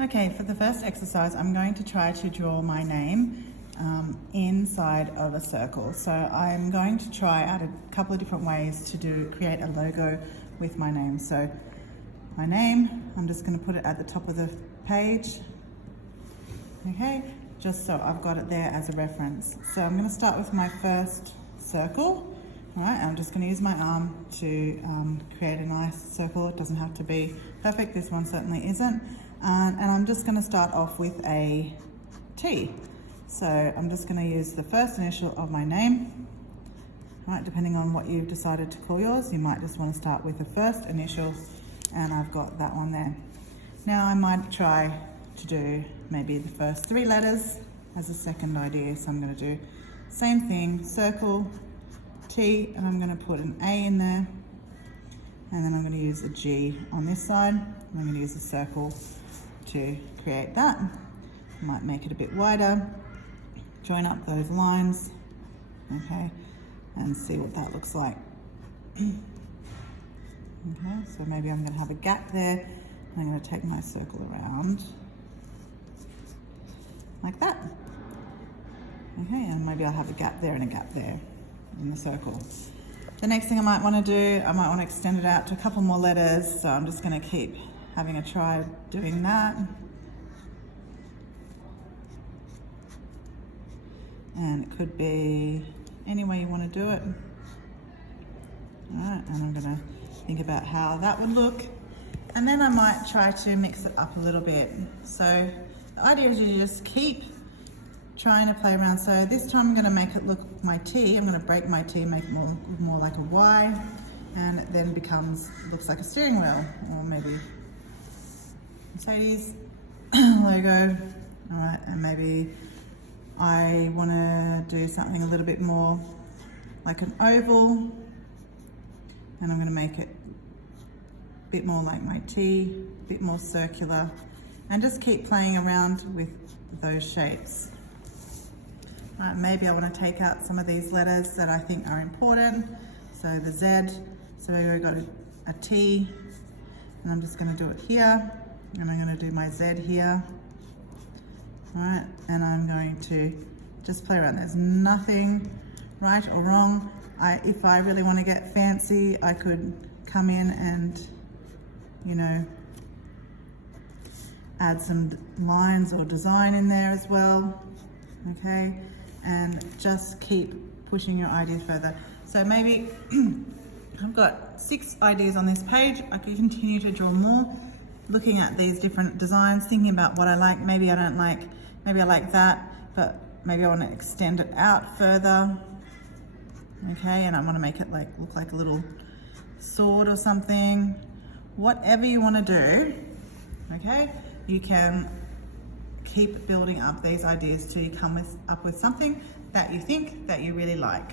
Okay, for the first exercise, I'm going to try to draw my name inside of a circle. So I'm going to try out a couple of different ways to create a logo with my name. So my name, I'm just going to put it at the top of the page. Okay, just so I've got it there as a reference. So I'm going to start with my first circle. All right, I'm just going to use my arm to create a nice circle. It doesn't have to be perfect. This one certainly isn't. And I'm just going to start off with a T. So I'm just going to use the first initial of my name. Right, depending on what you've decided to call yours, you might just want to start with the first initial, and I've got that one there. Now I might try to do maybe the first 3 letters as a second idea. So I'm going to do same thing, circle, T, and I'm going to put an A in there, and then I'm going to use a G on this side, and I'm going to use a circle to create that. I might make it a bit wider, join up those lines, okay, and see what that looks like. Okay, so maybe I'm going to have a gap there, and I'm going to take my circle around like that. Okay, and maybe I'll have a gap there and a gap there in the circle. The next thing I might want to do, I might want to extend it out to a couple more letters, so I'm just going to keep having a try doing that. And it could be any way you want to do it. All right, and I'm going to think about how that would look. And then I might try to mix it up a little bit. So the idea is you just keep trying to play around. So this time I'm going to make it look my T. I'm going to break my T, make it more like a Y, and it then looks like a steering wheel, or maybe Mercedes logo. All right, and maybe I want to do something a little bit more like an oval, and I'm going to make it a bit more like my T, a bit more circular, and just keep playing around with those shapes. Maybe I want to take out some of these letters that I think are important. So the Z, so maybe I've got a T, and I'm just going to do it here, and I'm going to do my Z here. All right, and I'm going to just play around. There's nothing right or wrong. If I really want to get fancy, I could come in and, you know, add some lines or design in there as well, okay? And just keep pushing your ideas further. So maybe I've got 6 ideas on this page. I could continue to draw more, looking at these different designs, thinking about what I like. Maybe I don't like, maybe I like that, but maybe I want to extend it out further. Okay, and I want to make it look like a little sword or something. Whatever you want to do, okay, you can keep building up these ideas till you come up with something that you think that you really like.